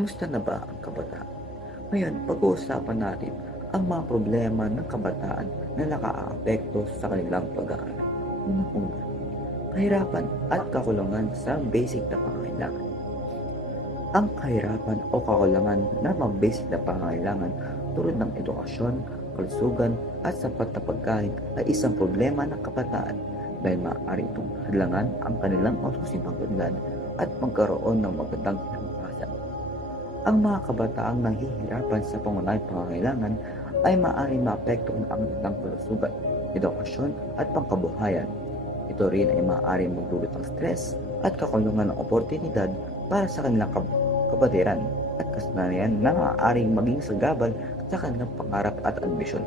Kamusta na ba ang kabataan? Ngayon, pag-uusapan natin ang mga problema ng kabataan na nakaaapekto sa kanilang pag-aaral. Unang-una, kahirapan at kakulangan sa basic na pangangailangan. Ang kahirapan o kakulangan ng mga basic na pangangailangan tulad ng edukasyon, kalusugan at sapat na pagkain ay isang problema ng kabataan dahil maaari itong hadlangan ang kanilang maususing pag-unlad at magkaroon ng magandang kinabukasan. Ang mga kabataang nahihirapan sa pangunahing pangangailangan ay maaaring maapektuhan ang kanilang kalusugan, edukasyon at pangkabuhayan. Ito rin ay maaaring magdulot ng stress at kakulungan ng oportunidad para sa kanilang kapatiran at kasanayan na maaaring maging sagabal sa kanilang pangarap at ambisyon.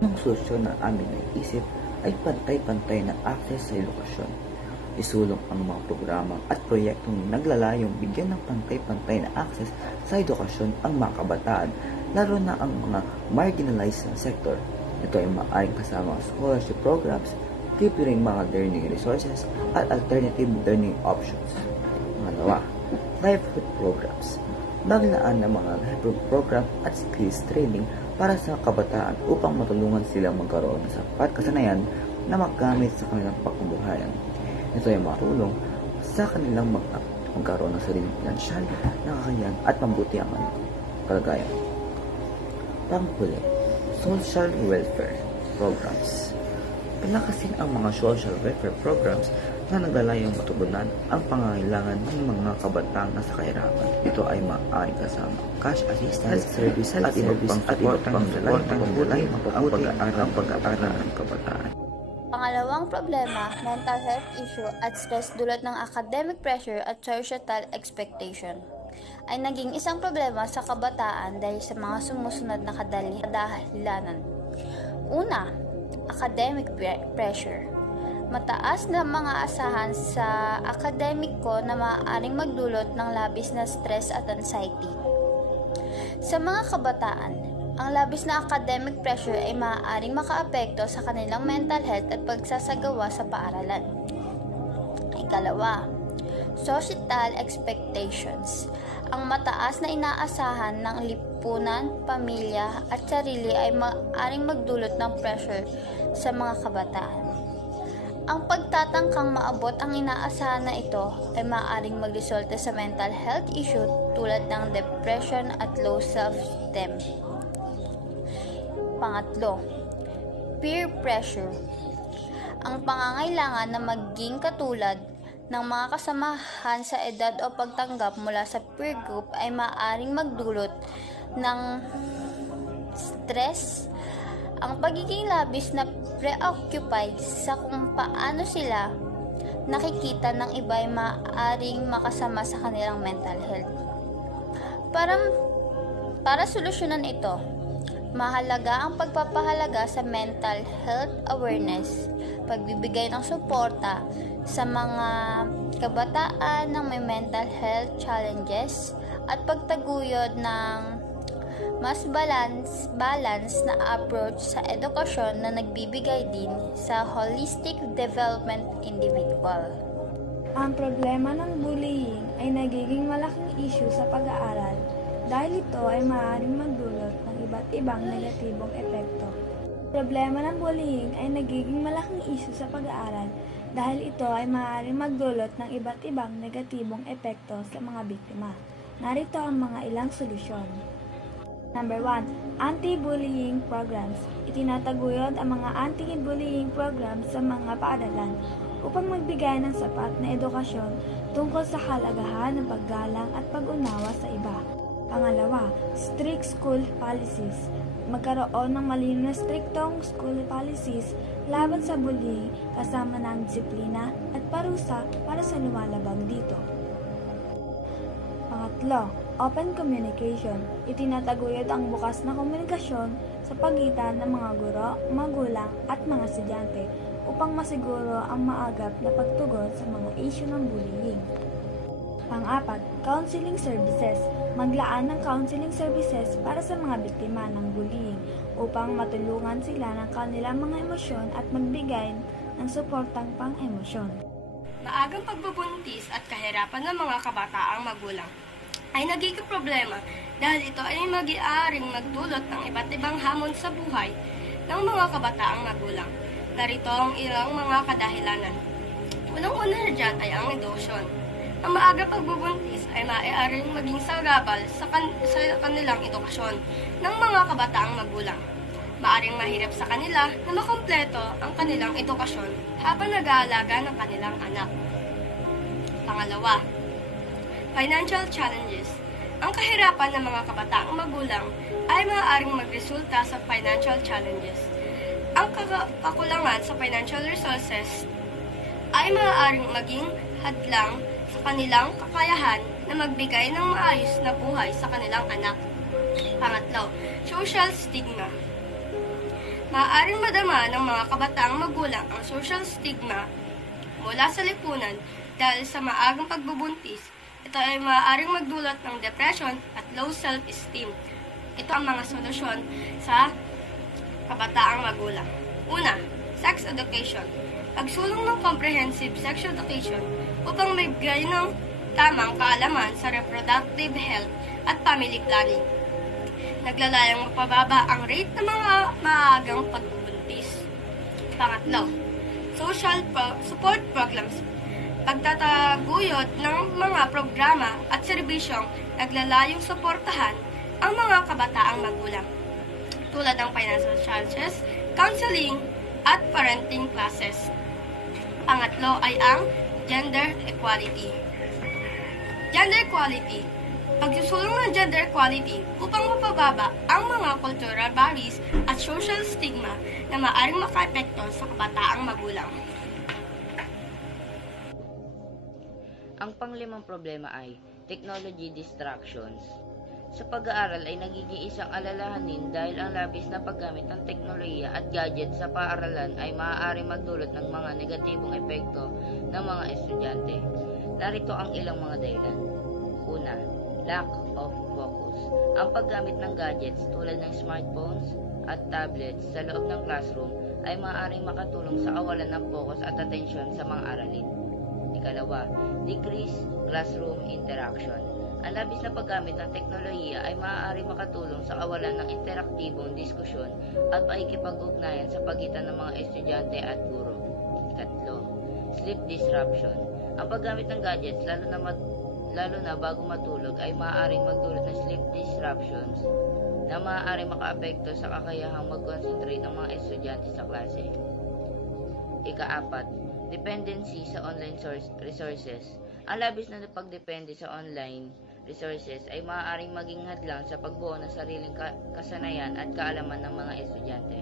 Ang solusyon na aming naisip ay pantay-pantay na access sa edukasyon. Isulong ang mga programa at proyektong naglalayong bigyan ng pantay-pantay na access sa edukasyon ang mga kabataan, lalo na ang mga marginalized na sektor. Ito ay maaaring kasama ang scholarship programs, libreng mga learning resources at alternative learning options. Pangalawa, livelihood programs. Maglaan ng mga livelihood program at skills training para sa kabataan upang matulungan silang magkaroon ng sapat kasanayan na magamit sa kanilang pangkabuhayan. Ito ay makatulong sa kanilang magkaroon ng sariling pinansyal na kakayahan at mabuti ang kalagayan. Panghuli, social welfare programs. Palakasin ang mga social welfare programs na naglalayong matugunan ang pangangailangan ng mga kabataang nasa kahirapan. Ito ay maaaring kasama cash assistance, service at iba pang naglalayong mapabuti ang pag-aaral ng kabataan. Pangalawang problema, mental health issue at stress dulot ng academic pressure at societal expectation ay naging isang problema sa kabataan dahil sa mga sumusunod na kadahilanan. Una, academic pressure. Mataas na mga asahan sa akademiko na maaaring magdulot ng labis na stress at anxiety. Sa mga kabataan, ang labis na academic pressure ay maaaring makaapekto sa kanilang mental health at pagsasagawa sa paaralan. Ikalawa, societal expectations. Ang mataas na inaasahan ng lipunan, pamilya at sarili ay maaaring magdulot ng pressure sa mga kabataan. Ang pagtatangkang maabot ang inaasahan na ito ay maaaring magresulta sa mental health issue tulad ng depression at low self-esteem. Pangatlo, peer pressure. Ang pangangailangan na maging katulad ng mga kasamahan sa edad o pagtanggap mula sa peer group ay maaaring magdulot ng stress. Ang pagiging labis na preoccupied sa kung paano sila nakikita ng iba ay maaaring makasama sa kanilang mental health. Para solusyonan ito, mahalaga ang pagpapahalaga sa mental health awareness, pagbibigay ng suporta sa mga kabataan ng may mental health challenges, at pagtaguyod ng mas balance na approach sa edukasyon na nagbibigay din sa holistic development individual. Ang problema ng bullying ay nagiging malaking issue sa pag-aaral dahil ito ay maaaring magdulot ng iba't ibang negatibong epekto. Problema ng bullying ay nagiging malaking issue sa pag-aaral dahil ito ay maaaring magdulot ng iba't ibang negatibong epekto sa mga biktima. Narito ang mga ilang solusyon. Number 1. Anti-bullying programs. Itinataguyod ang mga anti-bullying programs sa mga paaralan upang magbigay ng sapat na edukasyon tungkol sa halagahan ng paggalang at pag-unawa sa iba. Pangalawa, strict school policies. Magkaroon ng malinaw na striktong school policies laban sa bullying kasama ng disiplina at parusa para sa lumalabag dito. Pangatlo, open communication. Itinataguyod ang bukas na komunikasyon sa pagitan ng mga guro, magulang at mga estudyante upang masiguro ang maagap na pagtugon sa mga issue ng bullying. Pang-apat, counseling services. Maglaan ng counseling services para sa mga biktima ng bullying upang matulungan sila ng kanilang mga emosyon at magbigay ng suportang pang-emosyon. Maagang pagbubuntis at kahirapan ng mga kabataang magulang. ay nagiging problema dahil ito ay mag-iaring magdulot ng iba't ibang hamon sa buhay ng mga kabataang magulang. Narito ang ilang mga kadahilanan. Unang-una na dyan ay ang edukasyon. Ang maaga pagbubuntis ay maaaring maging sagabal sa kanilang edukasyon ng mga kabataang magulang. Maaring mahirap sa kanila na makumpleto ang kanilang edukasyon habang nag-aalaga ng kanilang anak. Pangalawa, financial challenges. Ang kahirapan ng mga kabataang magulang ay maaaring magresulta sa financial challenges. Ang kakulangan sa financial resources ay maaaring maging hadlang sa kanilang kakayahan na magbigay ng maayos na buhay sa kanilang anak. Pangatlo, social stigma. Maaaring madama ng mga kabataang magulang ang social stigma mula sa lipunan dahil sa maagang pagbubuntis. Ito ay maaaring magdulot ng depression at low self-esteem. Ito ang mga solusyon sa kabataang magulang. Una, sex education. Pagsulong ng comprehensive sex education upang magbigay ng tamang kaalaman sa reproductive health at family planning. Naglalayang mapababa ang rate ng mga maagang pagbubuntis. Pangatlo, social support programs. Pagtataguyod ng mga programa at serbisyong naglalayong suportahan ang mga kabataang magulang, tulad ng financial challenges, counseling, at parenting classes. Pangatlo ay ang gender equality. Gender equality. Pagsusulong ng gender equality upang mapababa ang mga cultural barriers at social stigma na maaaring makaapekto sa kabataang magulang. Ang panglimang problema ay technology distractions. Sa pag-aaral ay nagiging isang alalahanin dahil ang labis na paggamit ng teknolohiya at gadget sa paaralan ay maaaring magdulot ng mga negatibong epekto ng mga estudyante. Narito ang ilang mga dahilan. Una, lack of focus. Ang paggamit ng gadgets tulad ng smartphones at tablets sa loob ng classroom ay maaaring makatulong sa kawalan ng focus at atensyon sa mga aralin. Ikalawa, decreased classroom interaction. Ang labis na paggamit ng teknolohiya ay maaaring makatulong sa kawalan ng interaktibong diskusyon at pakikipag-ugnayan sa pagitan ng mga estudyante at guro. Ikatlo, sleep disruption. Ang paggamit ng gadgets, lalo na bago matulog, ay maaaring magdulot ng sleep disruptions na maaaring makaapekto sa kakayahang mag-concentrate ng mga estudyante sa klase. Ikaapat, dependency sa online resources. Ang labis na pagdepende sa online resources ay maaaring maging hadlang sa pagbuo ng sariling kasanayan at kaalaman ng mga estudyante.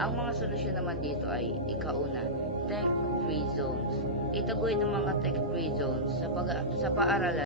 Ang mga solusyon naman dito ay ikauna, tech-free zones. Itaguin ng mga tech-free zones sa paaralan